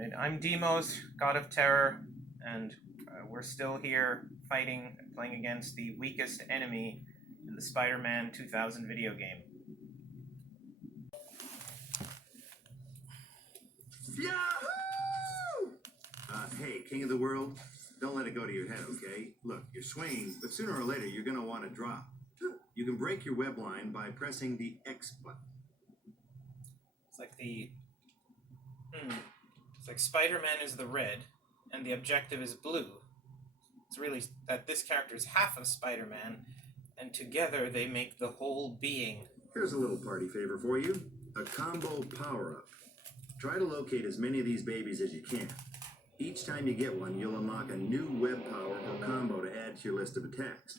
Right, I'm Deimos, God of Terror, and we're still here fighting, playing against the weakest enemy in the Spider-Man 2000 video game. Yahoo! Hey, king of the world, don't let it go to your head, okay? Look, you're swinging, but sooner or later you're gonna want to drop. You can break your web line by pressing the X button. It's like It's like Spider-Man is the red, and the objective is blue. It's really that this character is half of Spider-Man, and together they make the whole being. Here's a little party favor for you. A combo power-up. Try to locate as many of these babies as you can. Each time you get one, you'll unlock a new web power or combo to add to your list of attacks.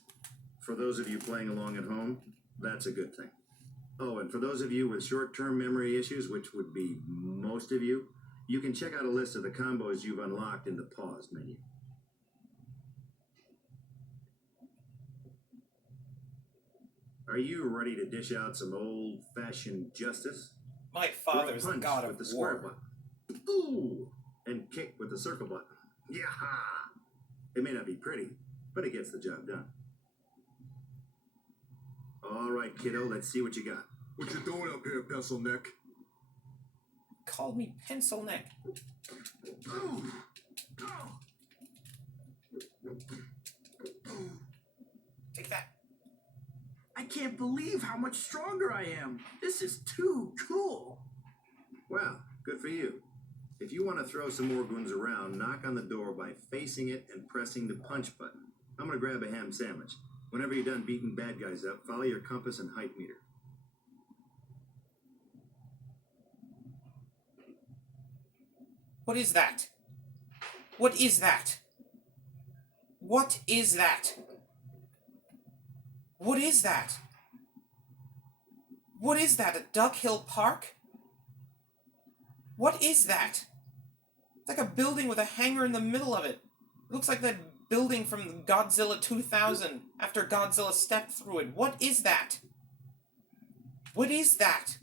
For those of you playing along at home, that's a good thing. Oh, and for those of you with short-term memory issues, which would be most of you, you can check out a list of the combos you've unlocked in the pause menu. Are you ready to dish out some old-fashioned justice? My father's the god of the square war. button. Ooh! And kick with the circle button. Yeah! It may not be pretty, but it gets the job done. All right, kiddo, let's see what you got. What you doing up here, pencil neck? Called me pencil neck. Take that. I can't believe how much stronger I am. This is too cool. Well, good for you. If you want to throw some more goons around, knock on the door by facing it and pressing the punch button. I'm going to grab a ham sandwich. Whenever you're done beating bad guys up, follow your compass and height meter. What is that? What is that? What is that? What is that? What is that? A Duck Hill Park? What is that? It's like a building with a hangar in the middle of it. It looks like that building from Godzilla 2000 after Godzilla stepped through it. What is that? What is that?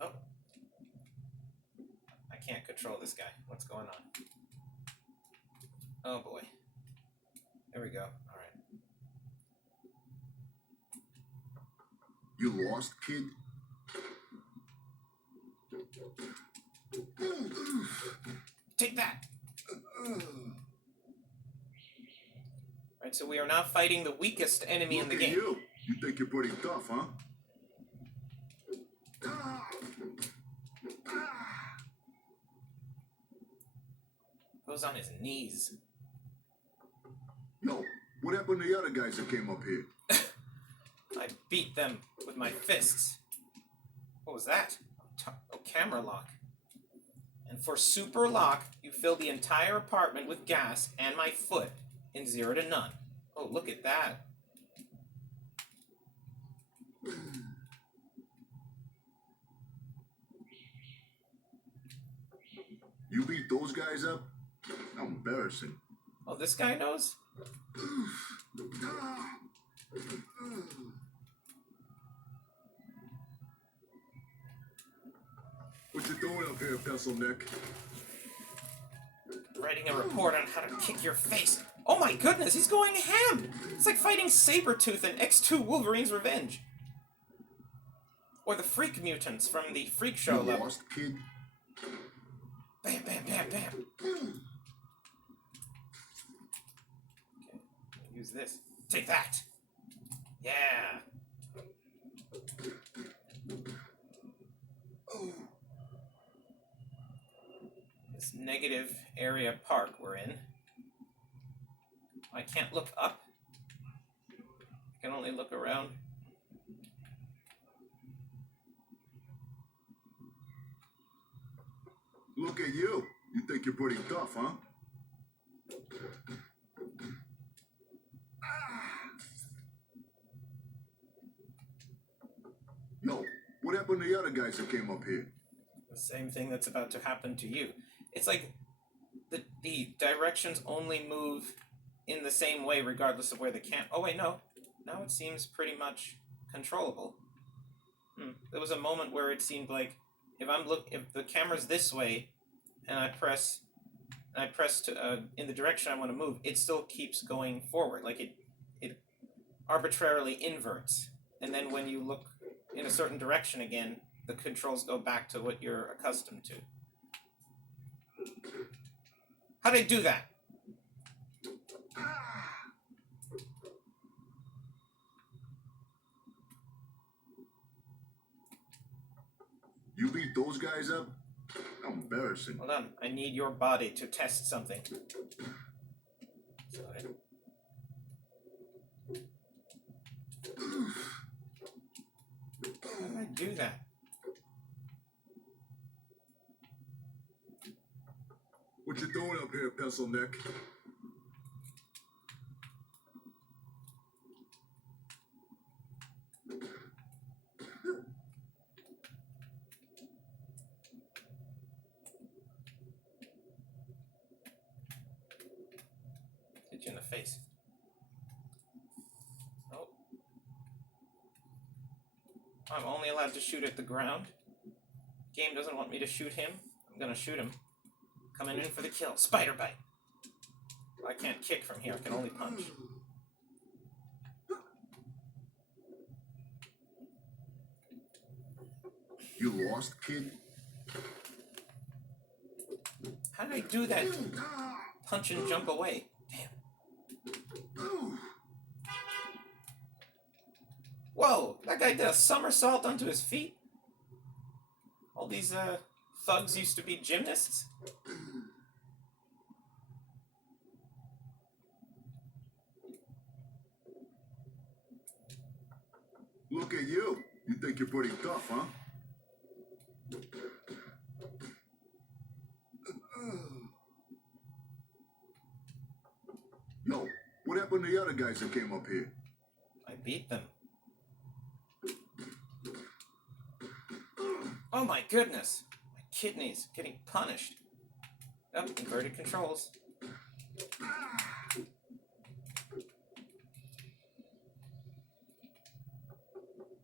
Oh. I can't control this guy. What's going on? Oh boy. There we go. All right. You lost, kid? Take that! Right, so we are now fighting the weakest enemy in the game. You think you're pretty tough, huh? Goes on his knees. Yo, what happened to the other guys that came up here? I beat them with my fists. What was that? Oh, camera lock. And for super lock, you fill the entire apartment with gas and my foot in 0 to none. Oh, look at that. You beat those guys up? How embarrassing. Oh, this guy knows? What you doing up here, pencil neck? Writing a report on how to kick your face. Oh my goodness, he's going ham! It's like fighting Sabretooth in X2 Wolverine's Revenge. Or the Freak Mutants from the Freak Show level. Lost, kid? Bam, bam, bam, bam. Okay, use this. Take that! Yeah! This negative area park we're in. I can't look up. I can only look around. Look at you. You think you're pretty tough, huh? Yo, what happened to the other guys that came up here? The same thing that's about to happen to you. It's like the directions only move in the same way regardless of where the oh wait, no. Now it seems pretty much controllable. There was a moment where it seemed like if the camera's this way, and I press to in the direction I want to move, it still keeps going forward. Like it arbitrarily inverts, and then when you look in a certain direction again, the controls go back to what you're accustomed to. How'd I do that? You beat those guys up? How embarrassing. Hold on, I need your body to test something. Sorry. How did I do that? What you doing up here, pencil neck? Hit you in the face. Oh. I'm only allowed to shoot at the ground. Game doesn't want me to shoot him. I'm gonna shoot him. Coming in for the kill. Spider bite. I can't kick from here. I can only punch. You lost, kid? How did I do that? Punch and jump away. Damn. Whoa! That guy did a somersault onto his feet? All these, thugs used to be gymnasts? Look at you. You think you're pretty tough, huh? Yo, what happened to the other guys that came up here? I beat them. Oh my goodness! My kidneys getting punished. Oh, inverted controls.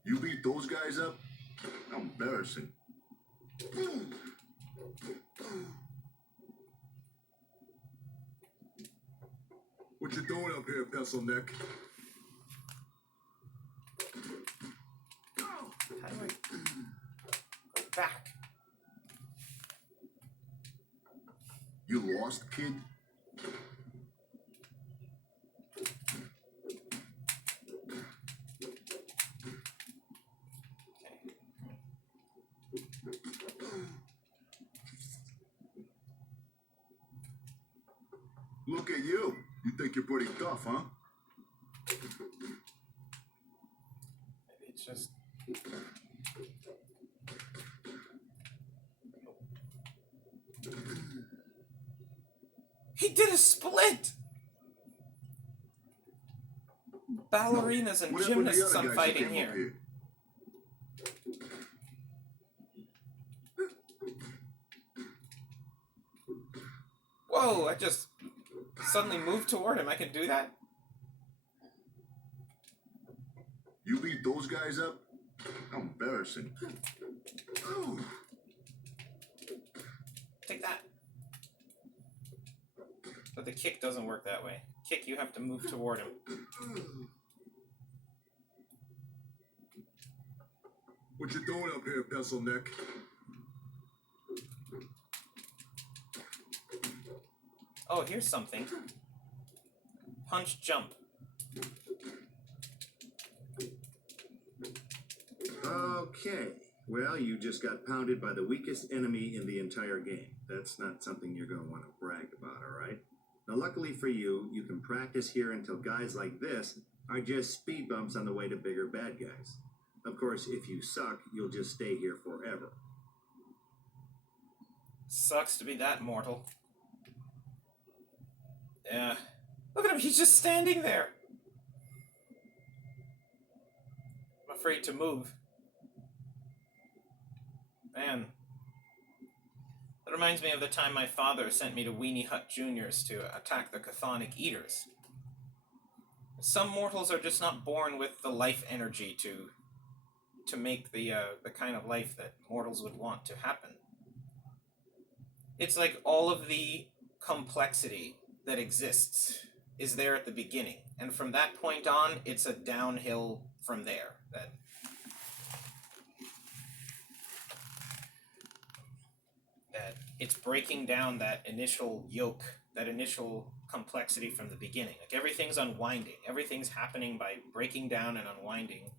You beat those guys up? How embarrassing. What you doing up here, pencil neck? How do I go back? You lost, kid? Look at you. You think you're pretty tough, huh? Maybe it's just... He did a split! Ballerinas and What happened to the gymnasts other I'm guys that fighting came up here. Whoa, I just suddenly moved toward him. I can do that? You beat those guys up? How embarrassing. Take that. But the kick doesn't work that way. Kick, you have to move toward him. What you doing up here, pencil neck? Oh, here's something. Punch, jump. Okay. Well, you just got pounded by the weakest enemy in the entire game. That's not something you're going to want to brag about, all right? Now, luckily for you, you can practice here until guys like this are just speed bumps on the way to bigger bad guys. Of course, if you suck, you'll just stay here forever. Sucks to be that mortal. Yeah. Look at him, he's just standing there. I'm afraid to move. Man. That reminds me of the time my father sent me to Weenie Hut Juniors to attack the chthonic eaters. Some mortals are just not born with the life energy to to make the kind of life that mortals would want to happen. It's like all of the complexity that exists is there at the beginning, and from that point on, it's a downhill from there. That it's breaking down that initial yoke, that initial complexity from the beginning. Like everything's unwinding. Everything's happening by breaking down and unwinding.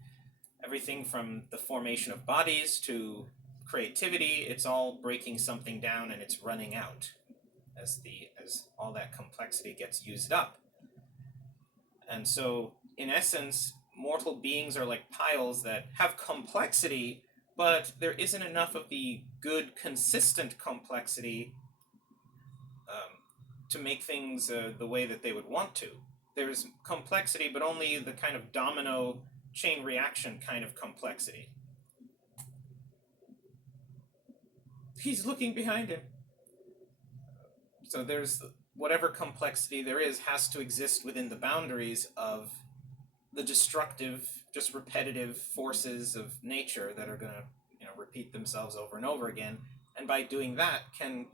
Everything from the formation of bodies to creativity, it's all breaking something down and it's running out as all that complexity gets used up. And so, in essence, mortal beings are like piles that have complexity, but there isn't enough of the good, consistent complexity to make things the way that they would want to. There's complexity, but only the kind of domino chain reaction kind of complexity. He's looking behind him. So there's whatever complexity there is has to exist within the boundaries of the destructive, just repetitive forces of nature that are going to, repeat themselves over and over again, and by doing that can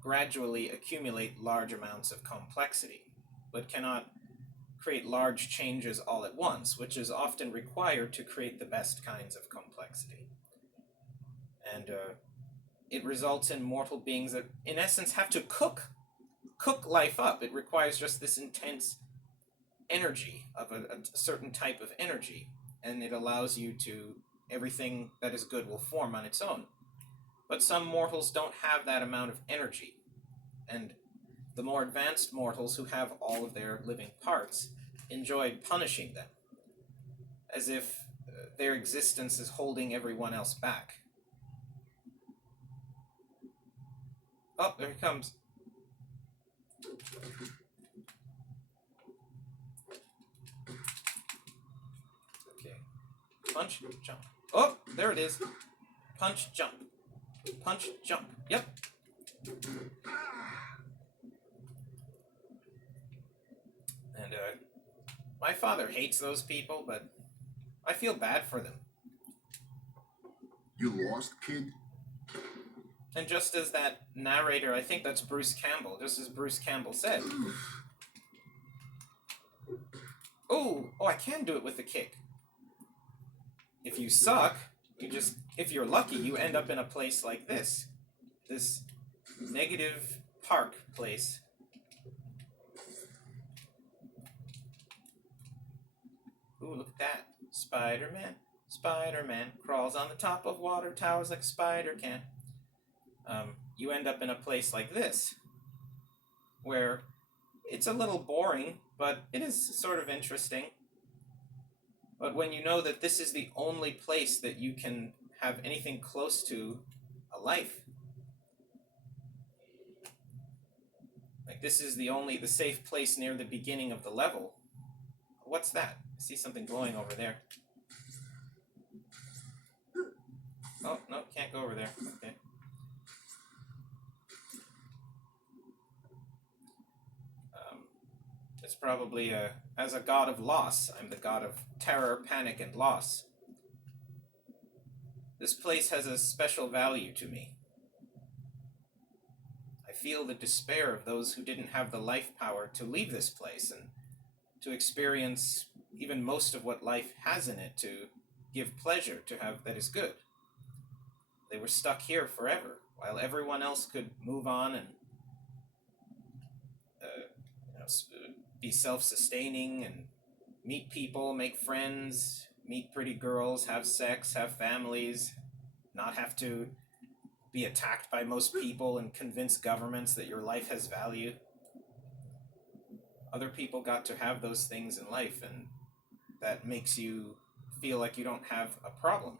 gradually accumulate large amounts of complexity, but cannot create large changes all at once, which is often required to create the best kinds of complexity. And it results in mortal beings that, in essence, have to cook life up. It requires just this intense energy of a certain type of energy, and it allows you to, everything that is good will form on its own. But some mortals don't have that amount of energy, and the more advanced mortals who have all of their living parts enjoy punishing them, as if their existence is holding everyone else back. Oh, there he comes. Okay. Punch, jump. Oh, there it is. Punch, jump. Punch, jump. Yep. And, my father hates those people, but I feel bad for them. You lost, kid? And just as that narrator, I think that's Bruce Campbell, just as Bruce Campbell said. Oh, I can do it with the kick. If you suck, if you're lucky, you end up in a place like this. This negative park place. Ooh, look at that. Spider-Man. Spider-Man crawls on the top of water towers like a spider can. You end up in a place like this, where it's a little boring, but it is sort of interesting. But when you know that this is the only place that you can have anything close to a life, like this is the safe place near the beginning of the level. What's that? I see something glowing over there. Oh, no, can't go over there. Okay. It's probably as a god of loss. I'm the god of terror, panic, and loss. This place has a special value to me. I feel the despair of those who didn't have the life power to leave this place and to experience even most of what life has in it, to give pleasure, to have that is good. They were stuck here forever, while everyone else could move on and be self-sustaining and meet people, make friends, meet pretty girls, have sex, have families, not have to be attacked by most people and convince governments that your life has value. Other people got to have those things in life, and that makes you feel like you don't have a problem.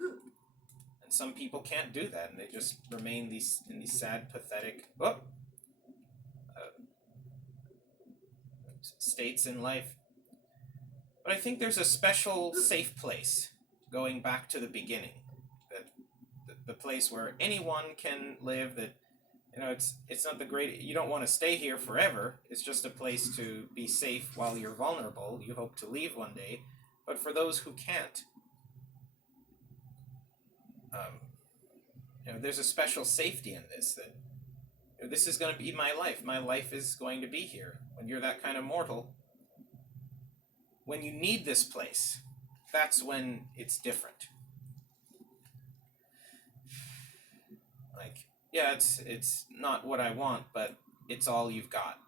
And some people can't do that, and they just remain in these sad, pathetic states in life. But I think there's a special safe place going back to the beginning, that the place where anyone can live, that it's not the great, you don't want to stay here forever. It's just a place to be safe while you're vulnerable. You hope to leave one day. But for those who can't, There's a special safety in this, that this is going to be my life. My life is going to be here. When you're that kind of mortal, when you need this place, that's when it's different. Like, yeah, it's not what I want, but it's all you've got.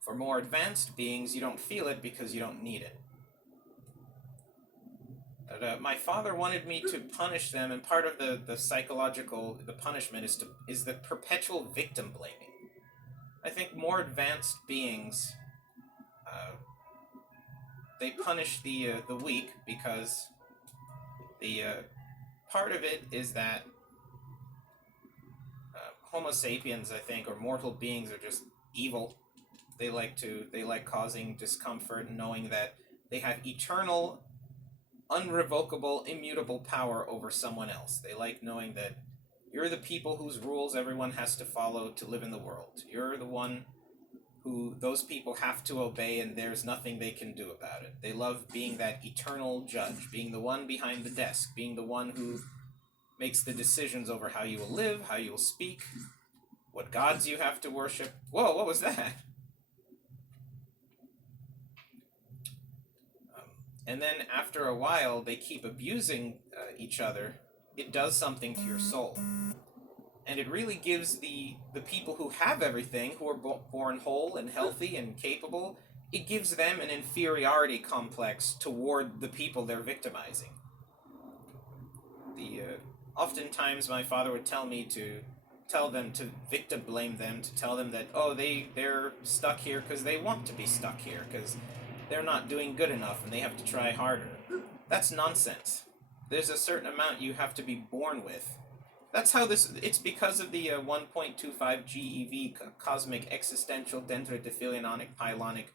For more advanced beings, you don't feel it because you don't need it. But, my father wanted me to punish them, and part of the punishment is the perpetual victim blaming. I think more advanced beings, they punish the weak because the part of it is that Homo sapiens, I think, or mortal beings, are just evil. They like causing discomfort and knowing that they have eternal, unrevocable, immutable power over someone else. They like knowing that you're the people whose rules everyone has to follow to live in the world. You're the one who those people have to obey, and there's nothing they can do about it. They love being that eternal judge, being the one behind the desk, being the one who makes the decisions over how you will live, how you will speak, what gods you have to worship. Whoa, what was that? And then after a while, they keep abusing each other. It does something to your soul. And it really gives the people who have everything, who are born whole and healthy and capable, it gives them an inferiority complex toward the people they're victimizing. Oftentimes my father would tell me to tell them to victim blame them, to tell them that, oh, they're stuck here because they want to be stuck here, because they're not doing good enough and they have to try harder. That's nonsense. There's a certain amount you have to be born with. That's how it's because of the 1.25 GeV, cosmic existential dendrodephilionic pylonic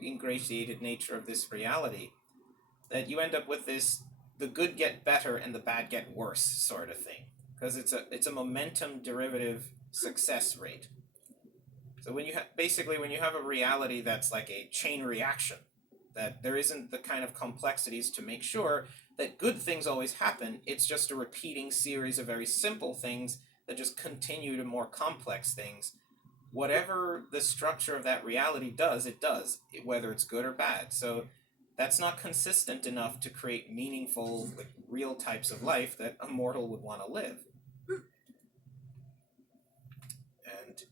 ingratiated nature of this reality, that you end up with this, the good get better and the bad get worse sort of thing. Because it's a momentum derivative success rate. So when you have a reality that's like a chain reaction, that there isn't the kind of complexities to make sure that good things always happen, it's just a repeating series of very simple things that just continue to more complex things. Whatever the structure of that reality does, it does, whether it's good or bad. So that's not consistent enough to create meaningful, like, real types of life that a mortal would want to live. And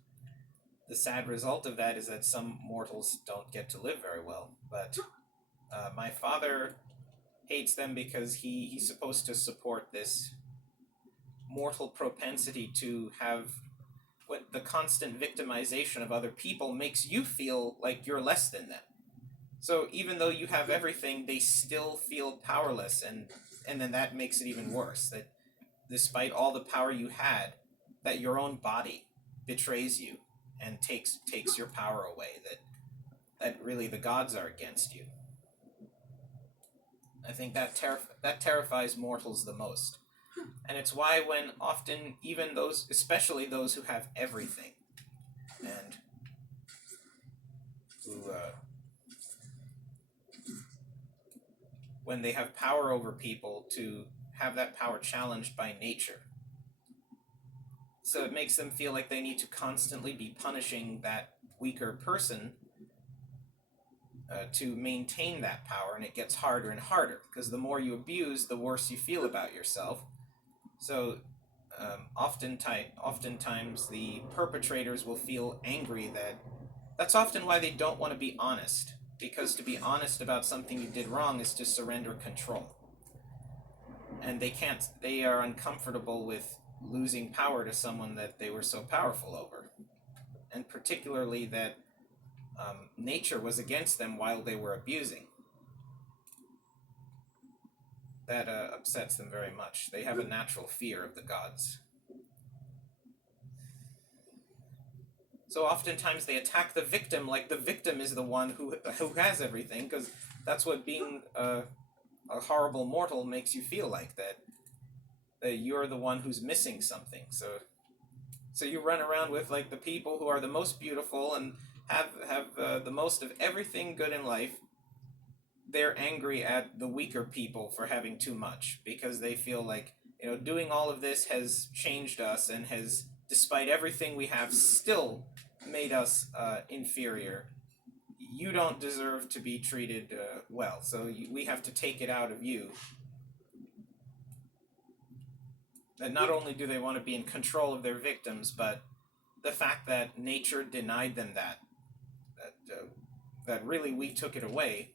the sad result of that is that some mortals don't get to live very well. But my father hates them because he's supposed to support this mortal propensity to have what the constant victimization of other people makes you feel like you're less than them. So even though you have everything, they still feel powerless, and then that makes it even worse, that despite all the power you had, that your own body betrays you and takes your power away, that really the gods are against you. I think that terrifies mortals the most. And it's why when often even those, especially those who have everything, and who, when they have power over people, to have that power challenged by nature. So it makes them feel like they need to constantly be punishing that weaker person to maintain that power, and it gets harder and harder, because the more you abuse, the worse you feel about yourself. So oftentimes the perpetrators will feel angry. That's often why they don't want to be honest, because to be honest about something you did wrong is to surrender control. And they are uncomfortable with losing power to someone that they were so powerful over. And particularly that nature was against them while they were abusing. That upsets them very much. They have a natural fear of the gods. So oftentimes they attack the victim like the victim is the one who has everything, because that's what being a horrible mortal makes you feel like, that you're the one who's missing something. So you run around with like the people who are the most beautiful and have the most of everything good in life. They're angry at the weaker people for having too much, because they feel like doing all of this has changed us and has, despite everything we have, still made us inferior. You don't deserve to be treated well, so we have to take it out of you. That not only do they want to be in control of their victims, but the fact that nature denied them that really we took it away,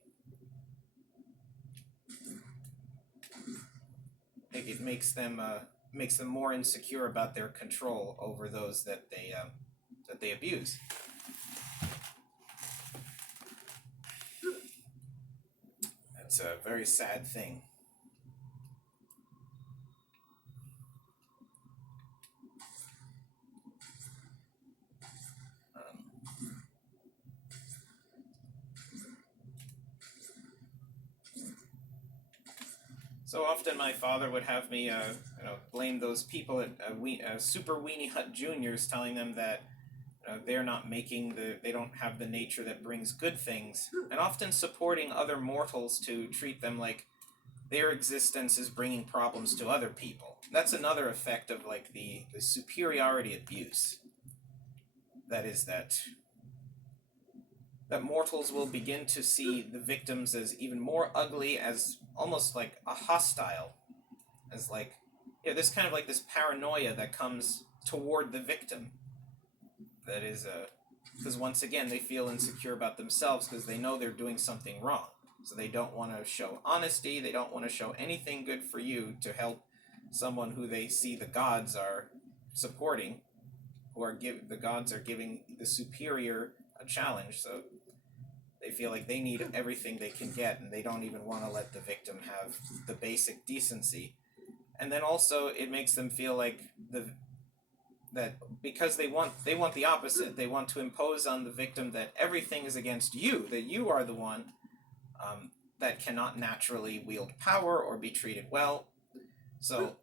it makes them more insecure about their control over those that they abuse. That's a very sad thing. So often my father would have me, blame those people at Super Weenie Hut Juniors, telling them that they're not they don't have the nature that brings good things, and often supporting other mortals to treat them like their existence is bringing problems to other people. That's another effect of like the superiority abuse. That is that mortals will begin to see the victims as even more ugly, as almost like a hostile, as like, there's kind of like this paranoia that comes toward the victim. That is, because once again, they feel insecure about themselves because they know they're doing something wrong. So they don't want to show honesty, they don't want to show anything good for you to help someone who they see the gods are supporting, the gods are giving the superior a challenge, so they feel like they need everything they can get, and they don't even want to let the victim have the basic decency. And then also, it makes them feel like that because they want the opposite. They want to impose on the victim that everything is against you, that you are the one that cannot naturally wield power or be treated well. So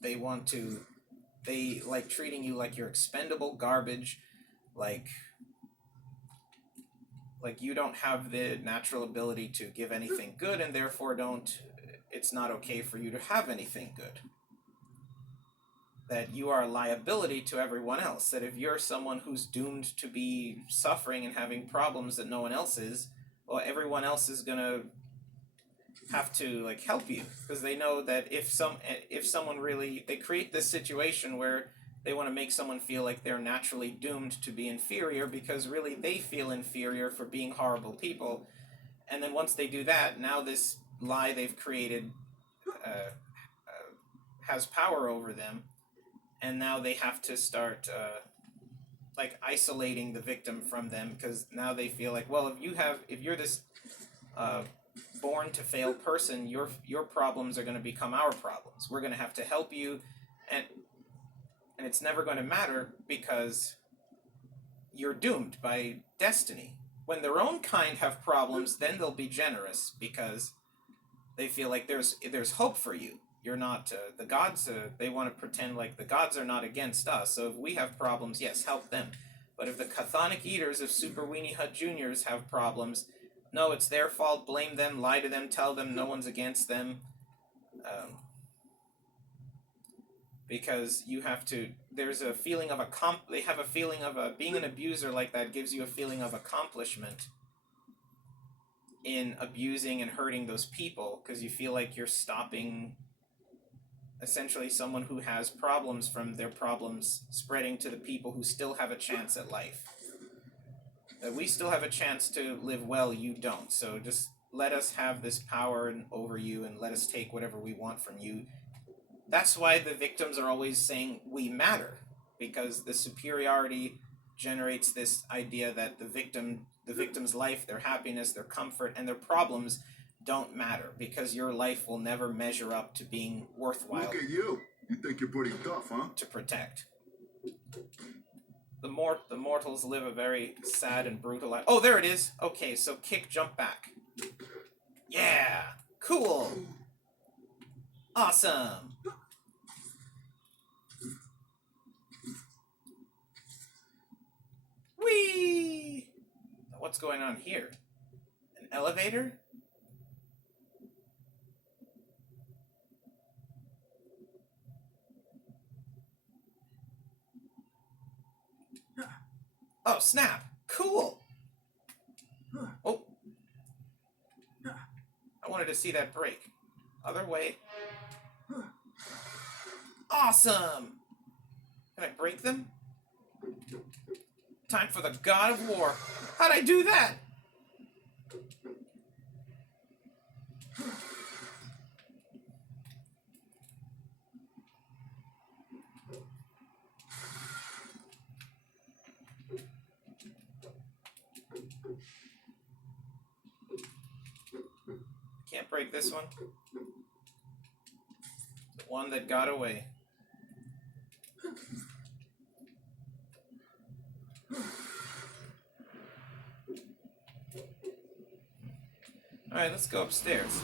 they like treating you like you're expendable garbage, like you don't have the natural ability to give anything good, and therefore it's not okay for you to have anything good. That you are a liability to everyone else, that if you're someone who's doomed to be suffering and having problems that no one else is, well, everyone else is going to have to like help you, because they know that if someone really, they create this situation where they want to make someone feel like they're naturally doomed to be inferior because really they feel inferior for being horrible people. And then once they do that, now this lie they've created has power over them, and now they have to start isolating the victim from them, because now they feel like, well, if you're this born to fail person, your problems are going to become our problems. We're going to have to help you, and it's never going to matter because you're doomed by destiny. When their own kind have problems, then they'll be generous because they feel like there's hope for you. You're not the gods. They want to pretend like the gods are not against us. So if we have problems, yes, help them. But if the chthonic eaters of Super Weenie Hut Juniors have problems, no, it's their fault. Blame them. Lie to them. Tell them no one's against them. Because you have to, there's a feeling of they have a feeling of being an abuser like that gives you a feeling of accomplishment in abusing and hurting those people, because you feel like you're stopping essentially someone who has problems from their problems spreading to the people who still have a chance at life. That we still have a chance to live well, you don't. So just let us have this power over you, and let us take whatever we want from you. That's why the victims are always saying we matter, because the superiority generates this idea that the victim's life, their happiness, their comfort, and their problems don't matter, because your life will never measure up to being worthwhile. Look at you. You think you're pretty tough, huh? To protect. The mortals live a very sad and brutal life. Oh, there it is. Okay, so kick, jump back. Yeah, cool. Awesome. Whee! What's going on here? An elevator? Oh, snap. Cool. Oh. I wanted to see that break. Other way. Awesome. Can I break them? Time for the God of War. How'd I do that? Can't break this one. The one that got away. Alright, let's go upstairs.